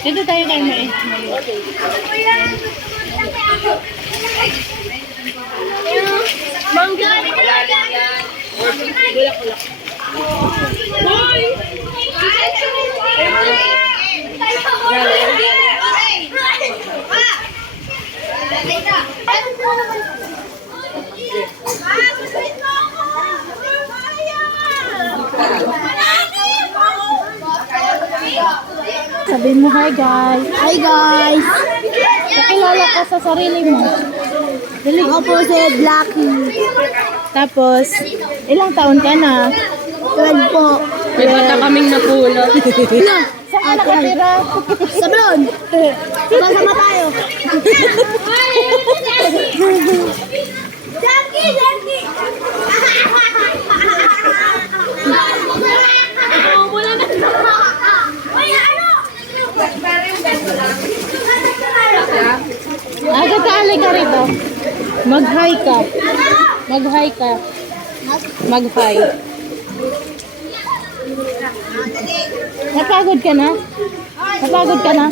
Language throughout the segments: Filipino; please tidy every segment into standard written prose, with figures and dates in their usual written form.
Dito tayo kay May. Mangga. Sabihin mo hi guys. Hi guys! Pakilala ka sa sarili mo. Dali. Ako po si Blacky. Tapos, ilang taon ka na? 12 po. May bata kaming napulot. Saan ka nakatira? Sa Blon! Sama tayo. Jackie! Jackie! Wala na. Ay, ano? Kasali ka rito. Mag-hi ka. Mag-hi ka. Mag-hi. Napagod ka na? Napagod ka na?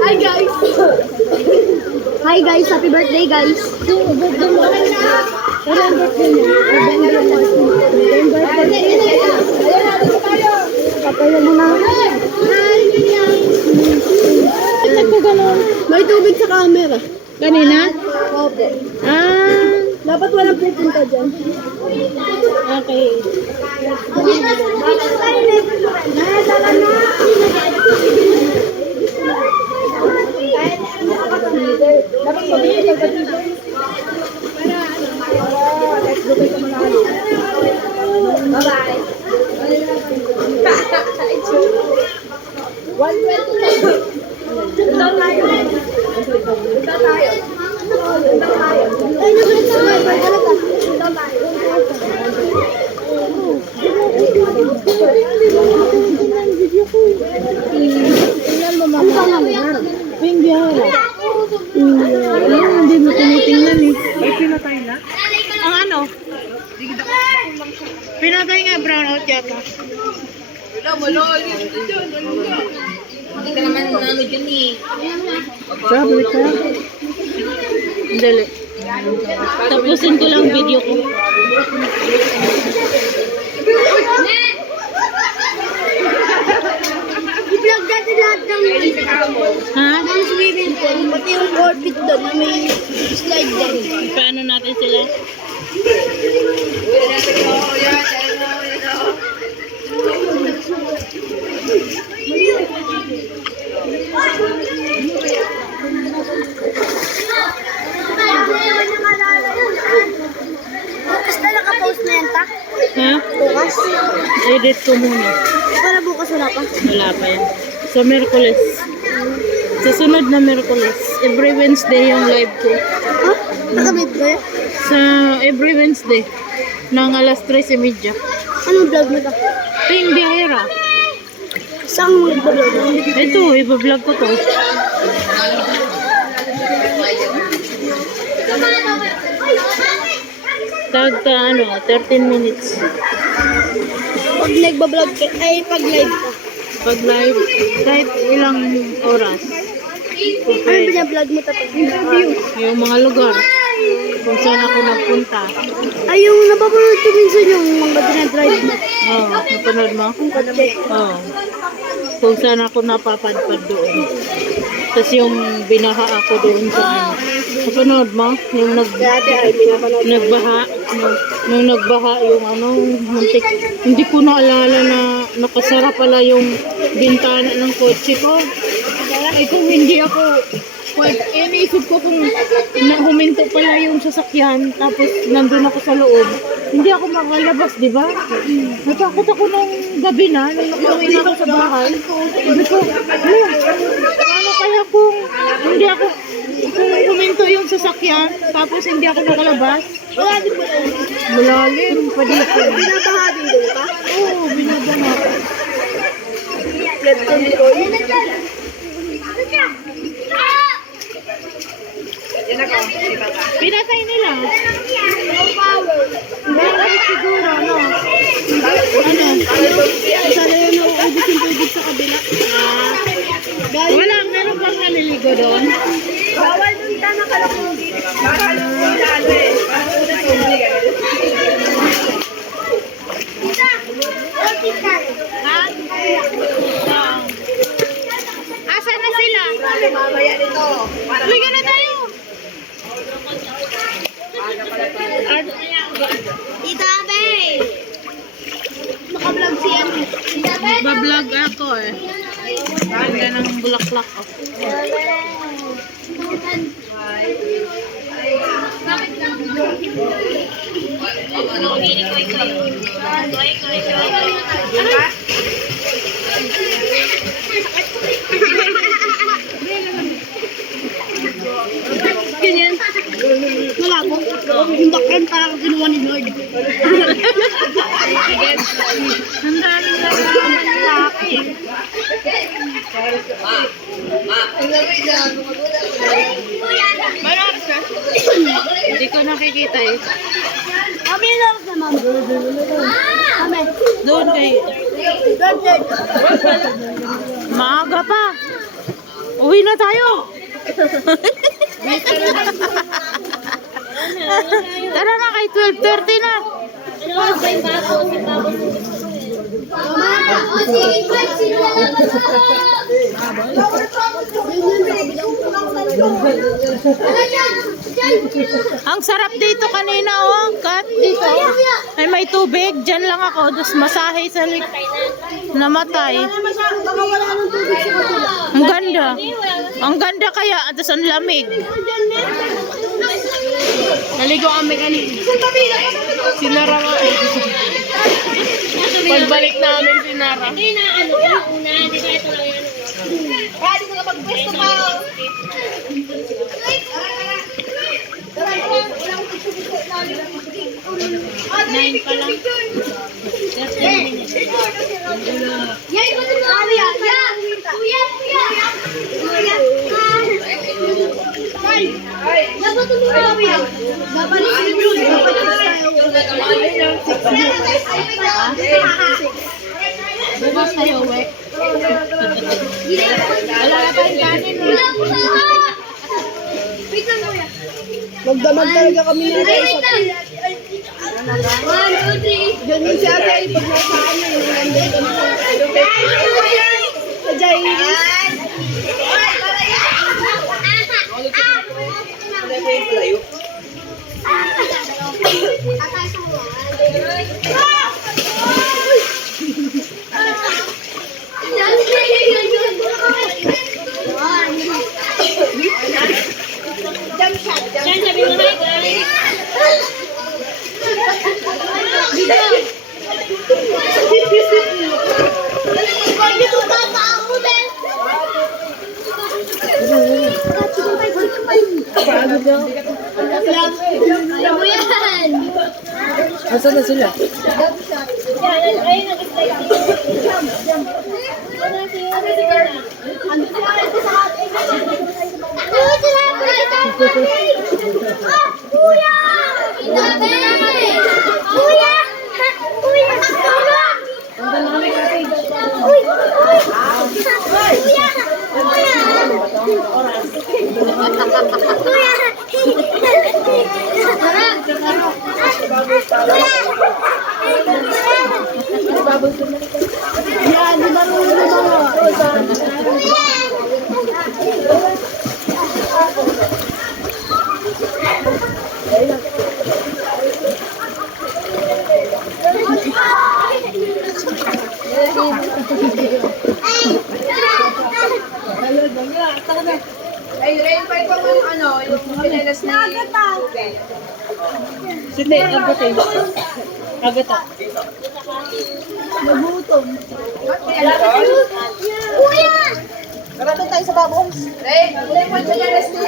Hi guys! Hi guys! Happy birthday guys! Kapaya mo na. Bakit ko ganun? May tubig sa camera. Kanina? Opo. Ah, Dapat walang pupunta dyan. okay. Dapat pabili ka dito. Bye-bye. 120. Punta tayo. Punta tayo. Ay, nabalik tayo. Punta tayo. Tingnan mo mama. Ping biyahera. Hindi mo tinitingnan eh. Ay, pinatay na? Ang ano? Pinatay nga, brown out yata. Hindi ka naman ano dyan eh. Sabi ka. Dali. Tapusin ko lang video ko. I-vlog natin lahat ng Ha? ng swimming pool. Pati yung orbit doon na may slide doon. Paano natin sila? Bukas na nakapost na yan, ta? Ha? Bukas? Edit ko muna. Para bukas wala pa. Wala pa yan. So, Merkules. Sa sunod na Merkules. Every Wednesday yung live ko. Ha? Nakamit ba yan? Sa every Wednesday. Nang alas 3:30. Anong vlog mo ta? Ping biyahera. Saan mo nagbablog? Ito, iba-vlog ko to. Tag ka ano, 13 minutes. Pag nagbablog ka, ay pag live ka. Pag live, kahit ilang oras. Ano Okay. binablog mo tapos interview? Yung mga lugar kung saan ako nagpunta. Ay, yung napapanood ko minsan yung mga dinadrive mo. Oo, napanood mo? Yung kotse. Oo. Kung saan ako napapadpad doon. Tapos yung binaha ako doon sa ano. Napanood mo? Yung Dati ay pinapanood ko. nagbaha. Nung nagbaha yung ano, muntik. Hindi ko naalala na nakasara pala yung bintana ng kotse ko. Ay kung hindi ako, iniisip ko kung huminto pala yung sasakyan, tapos nandun ako sa loob, hindi ako makalabas, di ba? Natakot ako nung gabi na, nung nakauwi na ako sa bahay. Sabi ko, ano kaya kung hindi ako, kung huminto yung sasakyan, tapos hindi ako makalabas? Wala din mo lang. Malalim pa dito. Binabaha din doon ka? Oo, binabaha. Left control. Pinatay nila. Bakit siguro, no? Ano? Sana yun nauubos yung tubig sa kabila. Wala, meron bang naliligo doon? Bawal dun ka nakalakog. Ha? Asa na sila? Mamaya nito. Liga na tayo. Tita May! Nakablog si ano? Tita May! Bablog ako eh. Ganda ng bulaklak ko. Ganyan. Malabo. Yung background parang ginawa ni Lord. Ang daming lalaki. Hindi ko nakikita eh. Kami lang sa mama. Kami. Doon kay... Maaga pa. Uwi na tayo. Tara na kay 12:30 na. Ang sarap dito kanina oh, kat dito. Ay may tubig, diyan lang ako, dos masahe sa namatay. Ang ganda. Ang ganda kaya, dos ang lamig. Naligo kami kanina. Sinara nga eh. Pagbalik namin sinara. Hindi na ano ka una, hindi ka ito lang yan. Pwede mo na mag-pwesto pa. Nine pa lang. 13 minutes. Yan, ito din mo kami yan. Yan! Kuya! Kuya! Kuya! Ay! Dapat ito mo kami yan. Dapat ito mo Bukas tayo, we. Wala na tayong kanin. Wait lang, kuya. Magdamag talaga kami na Ay, wait lang. 1, 2, 3. Ganyan si ate ay pag nasa kami. Nandun kami sa Jai. Diyan, sabi mo hi, guys. Alam mo yan! Nasaan na sila? Ayun, nag-slide. Kuya! Kuya! Kuya! Yan, di marunong mo. Ay, Ren, pa ito yung ano, yung pinelas na Sige, agad eh. Agad ah. nagutom. Kuya! Tara doon tayo sa babong. Ren, wala yung pinelas na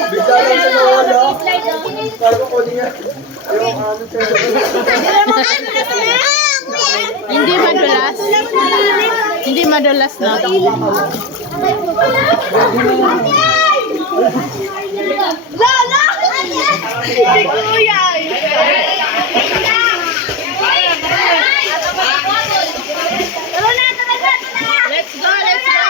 Hindi madulas. Hindi madulas na. Lala! Si Kuya. Let's go, let's go.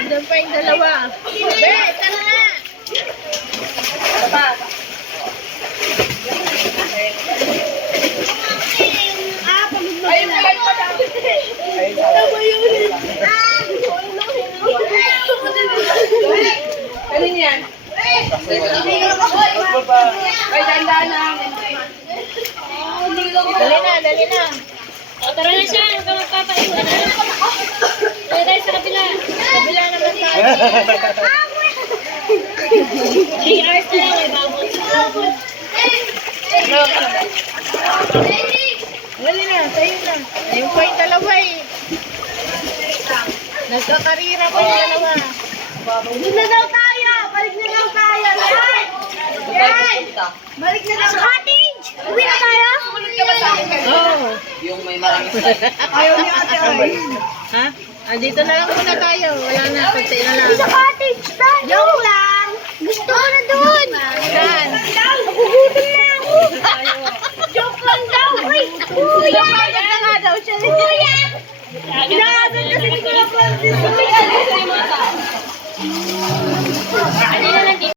Andun pa yung dalawa. Be, tara na. Ayun na lang pa natin. Kanin yan? Ay, dandaan na. Dali na, dali na. O, tara na siya. Huwag ka magpapaiwan. Tara tayo sa kabila. Kabila naman tayo. 3 hours na lang. May babot. Dali na, tayo na. Ayun pa yung dalawa eh. Nagkakarira pa yung dalawa. Balik na daw tayo. Balik na daw tayo. Yan. Yan. Balik na daw. Sa cottage! Uwi na tayo? Sumunod ka ba sa akin? Oo. Ayaw niya ate ay. Ha? Dito na lang muna tayo. Wala na, pagtay na lang. Sa cottage tayo! Joke lang! Gusto ko na doon! Saan? Nagugutom na ako! Joke lang daw! Uy! Kuya! Kaya nga daw siya. Kuya! Inaagad kasi ko lang Francis. Kuya!